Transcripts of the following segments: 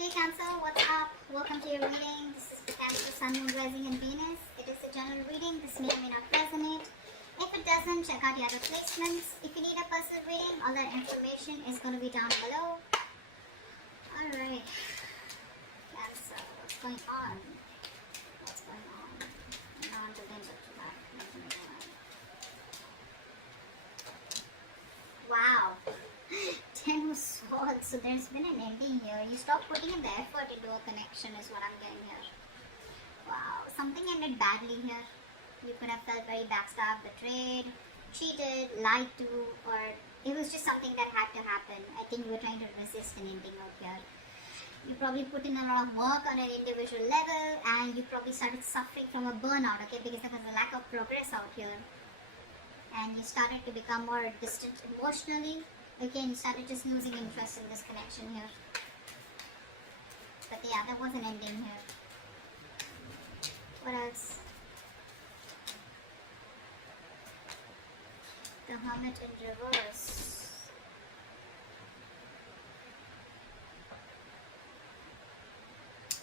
Hey Cancer, what's up? Welcome to your reading. This is the Cancer, Sun, Moon, Rising, and Venus. It is a general reading. This may or may not resonate. If it doesn't, check out the other placements. If you need a personal reading, all that information is going to be down below. Alright. Cancer, what's going on? What's going on? Now on to the danger to that. Wow. Ten of Swords. So there's been an ending here. You stop putting in the effort into a connection is what I'm getting here. Wow. Something ended badly here. You could have felt very backstabbed, betrayed, cheated, lied to, or it was just something that had to happen. I think you were trying to resist an ending out here. You probably put in a lot of work on an individual level and you probably started suffering from a burnout, okay, because there was a lack of progress out here. And you started to become more distant emotionally. Again, you started just losing interest in this connection here. But yeah, there was an ending here. What else? The Hermit in reverse.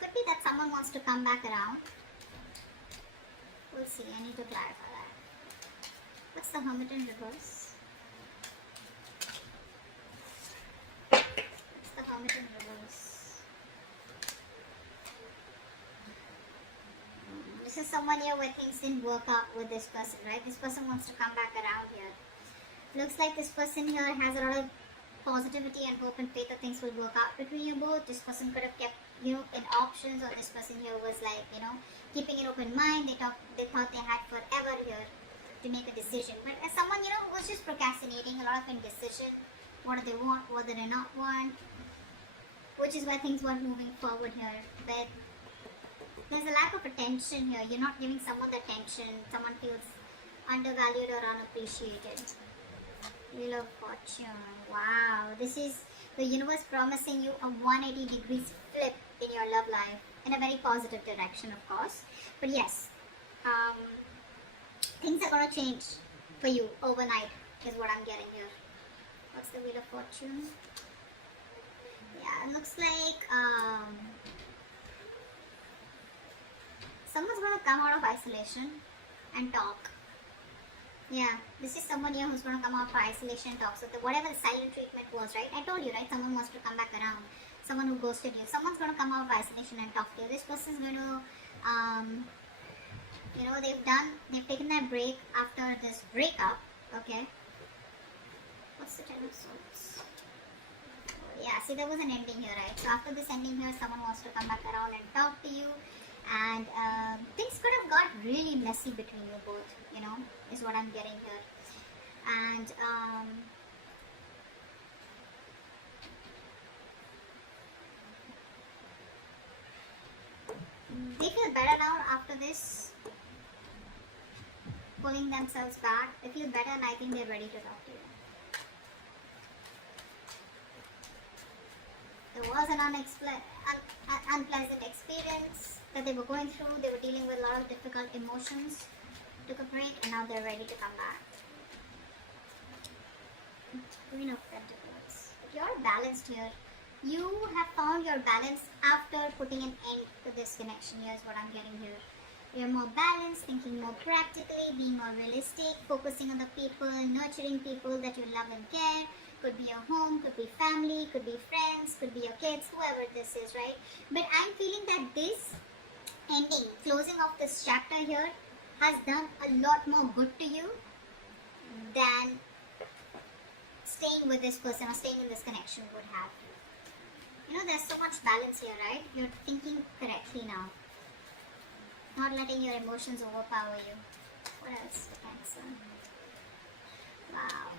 Could be that someone wants to come back around. We'll see. I need to clarify that. What's the Hermit in reverse? The Hermit in reverse. This is someone here where things didn't work out with this person, right? This person wants to come back around here. Looks like this person here has a lot of positivity and hope and faith that things will work out between you both. This person could have kept you in options, or this person here was like, keeping an open mind. They thought they had forever here to make a decision. But as someone, who was just procrastinating, a lot of indecision. What do they want? What do they not want? Which is why things weren't moving forward here. But there's a lack of attention here. You're not giving someone the attention. Someone feels undervalued or unappreciated. Wheel of Fortune. Wow. This is the universe promising you a 180 degrees flip in your love life. In a very positive direction, of course. But yes, things are going to change for you overnight is what I'm getting here. What's the Wheel of Fortune? Yeah, it looks like someone's going to come out of isolation and talk. Yeah, this is someone here who's going to come out of isolation and talk. So whatever the silent treatment was, right? I told you, right? Someone wants to come back around. Someone who ghosted you. Someone's going to come out of isolation and talk to you. This person's going to, they've taken their break after this breakup. Okay. What's the Ten of Swords? Yeah, see, there was an ending here, right? So after this ending here, someone wants to come back around and talk to you, and things could have got really messy between you both, is what I'm getting here. And they feel better now after this, pulling themselves back. They feel better, and I think they're ready to talk to you. There was an unpleasant experience that they were going through. They were dealing with a lot of difficult emotions. Took a break and now they're ready to come back. Queen of Pentacles. You're balanced here. You have found your balance after putting an end to this connection. Here's what I'm getting here. You're more balanced, thinking more practically, being more realistic, focusing on the people, nurturing people that you love and care. Could be your home, could be family, could be friends, could be your kids, whoever this is, right? But I'm feeling that this ending, closing off this chapter here, has done a lot more good to you than staying with this person or staying in this connection would have. There's so much balance here, right? You're thinking correctly now. Not letting your emotions overpower you. What else? Cancer. Wow.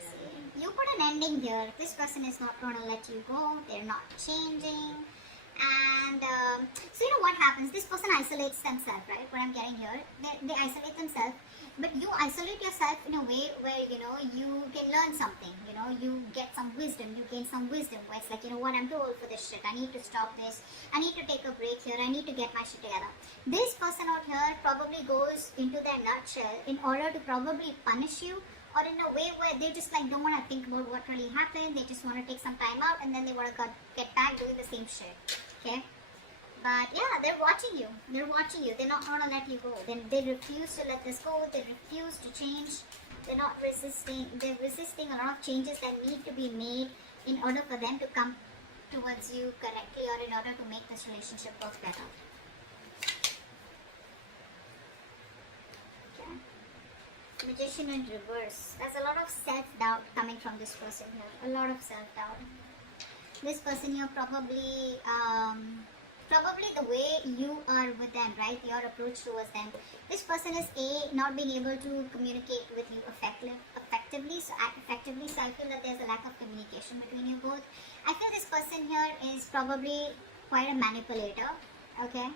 See, you put an ending here. This person is not going to let you go. They're not changing. And so what happens? This person isolates themselves, right? What I'm getting here, they isolate themselves, but you isolate yourself in a way where you can learn something. You get some wisdom, you gain some wisdom. Where it's like, what, I'm too old for this shit. I need to stop this. I need to take a break here. I need to get my shit together. This person out here probably goes into their nutshell in order to probably punish you or in a way where they just like don't want to think about what really happened. They just want to take some time out and then they want to get back doing the same shit. Okay. But yeah, they're watching you. They're watching you. They're not gonna let you go. They refuse to let this go. They refuse to change. They're not resisting. They're resisting a lot of changes that need to be made in order for them to come towards you correctly, or in order to make this relationship work better. Okay. Magician in reverse. There's a lot of self-doubt coming from this person here. A lot of self-doubt. This person here probably the way you are with them, right? Your approach towards them. This person is not being able to communicate with you effectively. So I feel that there's a lack of communication between you both. I feel this person here is probably quite a manipulator, okay?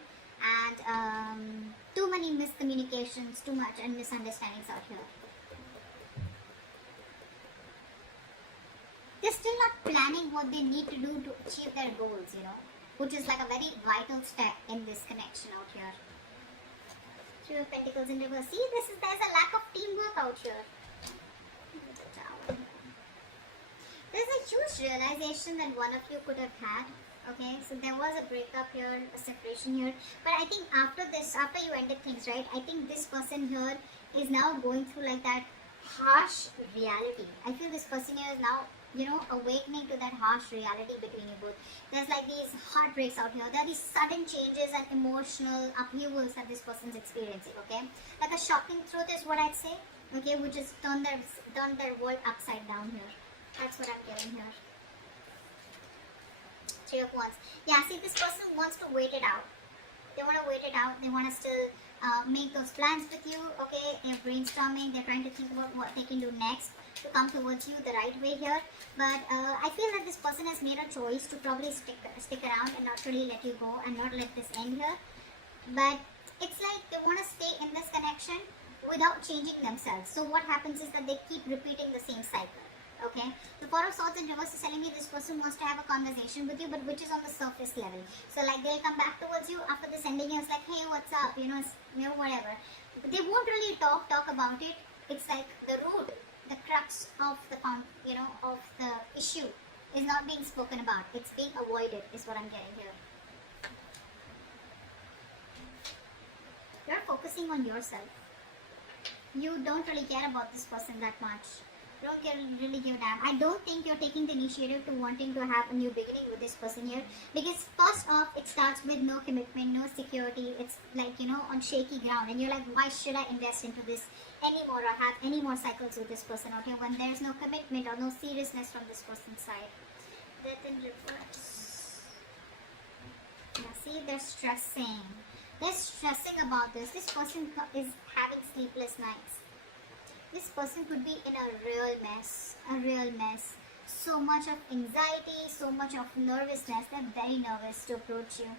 And too many miscommunications, too much and misunderstandings out here. They're still not planning what they need to do to achieve their goals, you know, which is like a very vital step in this connection out here. Three of Pentacles in reverse. See, there's a lack of teamwork out here. There's a huge realization that one of you could have had. Okay, so there was a breakup here, a separation here. But I think after this, after you ended things, right, I think this person here is now going through like that harsh reality. I feel this person here is now, you know, awakening to that harsh reality between you both. There's like these heartbreaks out here. There are these sudden changes and emotional upheavals that this person's experiencing, okay? Like a shocking truth is what I'd say, okay, which is turned their world upside down here. That's what I'm getting here. Three of Wands. Yeah, see, this person wants to wait it out. They want to wait it out. They want to still make those plans with you, okay? They're brainstorming. They're trying to think about what they can do next to come towards you the right way here. But I feel that this person has made a choice to probably stick around and not really let you go and not let this end here. But it's like they want to stay in this connection without changing themselves. So what happens is that they keep repeating the same cycle. Okay, the Four of Swords in reverse is telling me this person wants to have a conversation with you, but which is on the surface level. So like they'll come back towards you after this ending. It's like, hey, what's up? You know, whatever. But they won't really talk about it. It's like the root, the crux of the of the issue is not being spoken about. It's being avoided. Is what I'm getting here. You're focusing on yourself. You don't really care about this person that much. Don't really give a damn. I don't think you're taking the initiative to wanting to have a new beginning with this person here, because first off, it starts with no commitment, no security. It's like, you know, on shaky ground, and you're like, why should I invest into this anymore or have any more cycles with this person, okay, when there's no commitment or no seriousness from this person's side. Death in reverse. Yeah, see, they're stressing. They're stressing about this. This person is having sleepless nights. This person could be in a real mess, so much of anxiety, so much of nervousness. They're very nervous to approach you.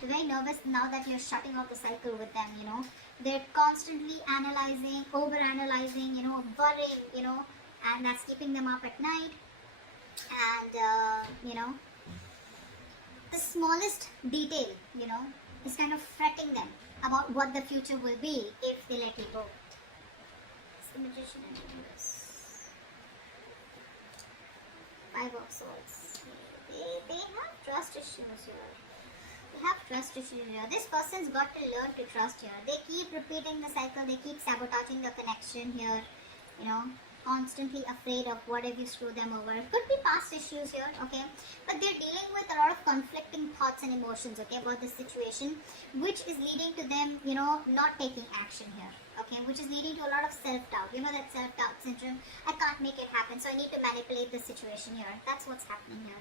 They're very nervous now that you're shutting off the cycle with them, you know. They're constantly analyzing, over-analyzing, you know, worrying, you know, and that's keeping them up at night. And, you know, the smallest detail, you know, is kind of fretting them about what the future will be if they let you go. The Magician and reverse. Five of Swords. They have trust issues here. They have trust issues here. This person's got to learn to trust here. They keep repeating the cycle. They keep sabotaging the connection here. You know, constantly afraid of what if you screw them over. Could be past issues here, okay? But they're dealing with a lot of conflicting thoughts and emotions, okay, about this situation, which is leading to them, you know, not taking action here. Okay, which is leading to a lot of self-doubt. You know, that self-doubt syndrome. I can't make it happen, so I need to manipulate the situation here. That's what's happening here.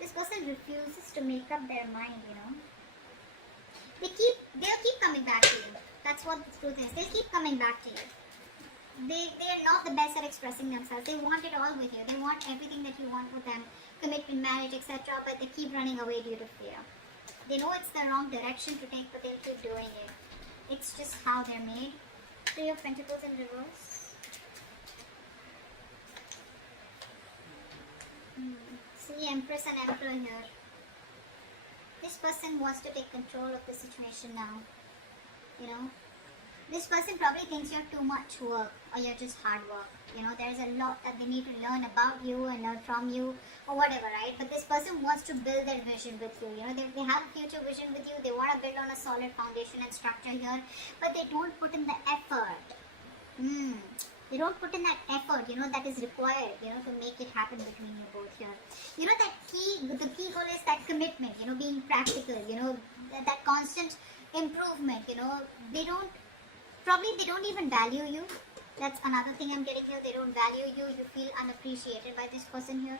This person refuses to make up their mind, you know. They'll keep coming back to you. That's what the truth is. They'll keep coming back to you. They're not the best at expressing themselves. They want it all with you. They want everything that you want with them, commitment, marriage, etc. But they keep running away due to fear. They know it's the wrong direction to take, but they'll keep doing it. It's just how they're made. Three of Pentacles in reverse. See, Empress and Emperor here. This person wants to take control of the situation now. You know, this person probably thinks you're too much work or you're just hard work. You know, there's a lot that they need to learn about you and learn from you or whatever, right? But this person wants to build their vision with you. You know, they have a future vision with you. They want to build on a solid foundation and structure here, but they don't put in the effort. They don't put in that effort, you know, that is required, you know, to make it happen between you both here. You know, the key goal is that commitment, you know, being practical, you know, that constant improvement, you know. They don't even value you. That's another thing I'm getting here. They don't value you. You feel unappreciated by this person here.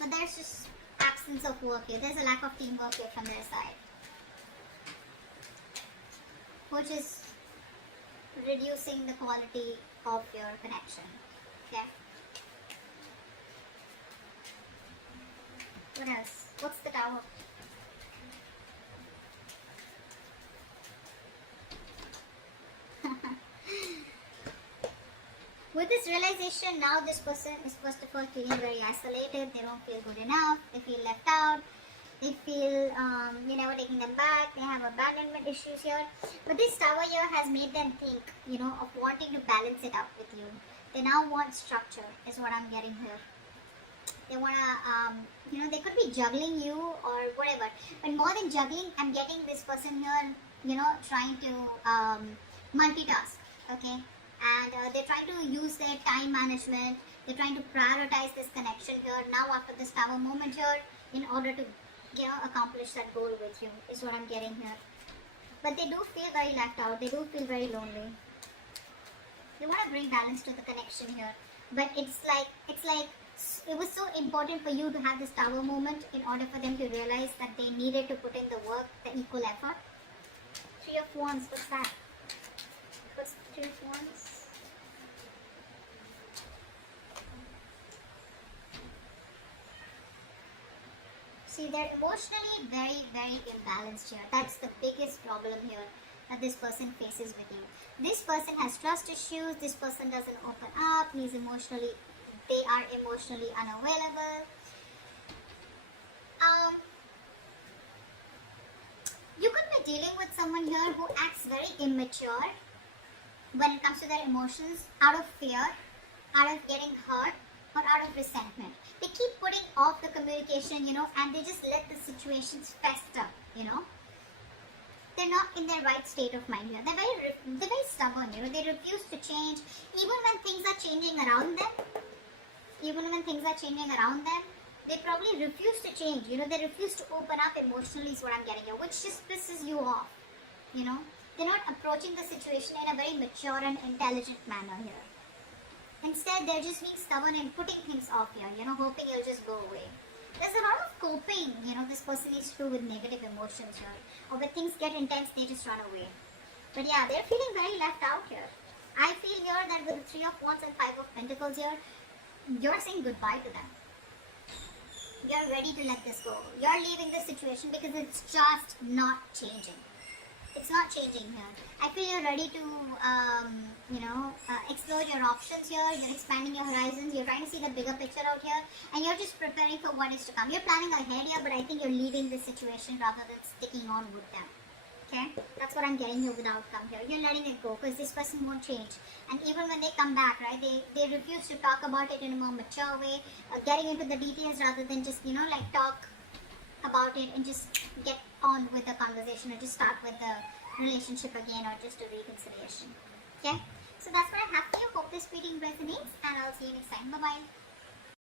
But there's just absence of work here. There's a lack of teamwork here from their side, which is reducing the quality of your connection. Okay. What else? What's the Tower? With this realization, now this person is first of all feeling very isolated. They don't feel good enough. They feel left out. They feel you're never taking them back. They have abandonment issues here. But this Tower here has made them think, you know, of wanting to balance it out with you. They now want structure, is what I'm getting here. They want to, you know, they could be juggling you or whatever. But more than juggling, I'm getting this person here, you know, trying to multitask, okay? And they're trying to use their time management. They're trying to prioritize this connection here now after this Tower moment here in order to, you know, accomplish that goal with you, is what I'm getting here. But they do feel very left out. They do feel very lonely. They want to bring balance to the connection here. But it's like it was so important for you to have this Tower moment in order for them to realize that they needed to put in the work, the equal effort. Three of Wands, what's that? What's the Three of Wands? See, they're emotionally very, very imbalanced here. That's the biggest problem here that this person faces with you. This person has trust issues. This person doesn't open up. They are emotionally unavailable. You could be dealing with someone here who acts very immature when it comes to their emotions, out of fear, out of getting hurt, or out of resentment. They keep putting off the communication, you know, and they just let the situations fester, you know. They're not in their right state of mind here. They're very stubborn, you know. They refuse to change, even when things are changing around them. They probably refuse to change, you know. They refuse to open up emotionally is what I'm getting here, which just pisses you off, you know. They're not approaching the situation in a very mature and intelligent manner here. Instead, they're just being stubborn and putting things off here, you know, hoping it'll just go away. There's a lot of coping, you know, this person needs to do with negative emotions here. Or when things get intense, they just run away. But yeah, they're feeling very left out here. I feel here that with the Three of Wands and Five of Pentacles here, you're saying goodbye to them. You're ready to let this go. You're leaving this situation because it's just not changing. It's not changing here. I feel you're ready to, explore your options here. You're expanding your horizons. You're trying to see the bigger picture out here. And you're just preparing for what is to come. You're planning ahead here, but I think you're leaving this situation rather than sticking on with them. Okay? That's what I'm getting here with the outcome here. You're letting it go because this person won't change. And even when they come back, right, they refuse to talk about it in a more mature way, getting into the details rather than just, you know, like talk about it and just get on with the conversation or just start with the relationship again or just a reconciliation. Okay? So that's what I have for you. Hope this reading resonates and I'll see you next time. Bye-bye.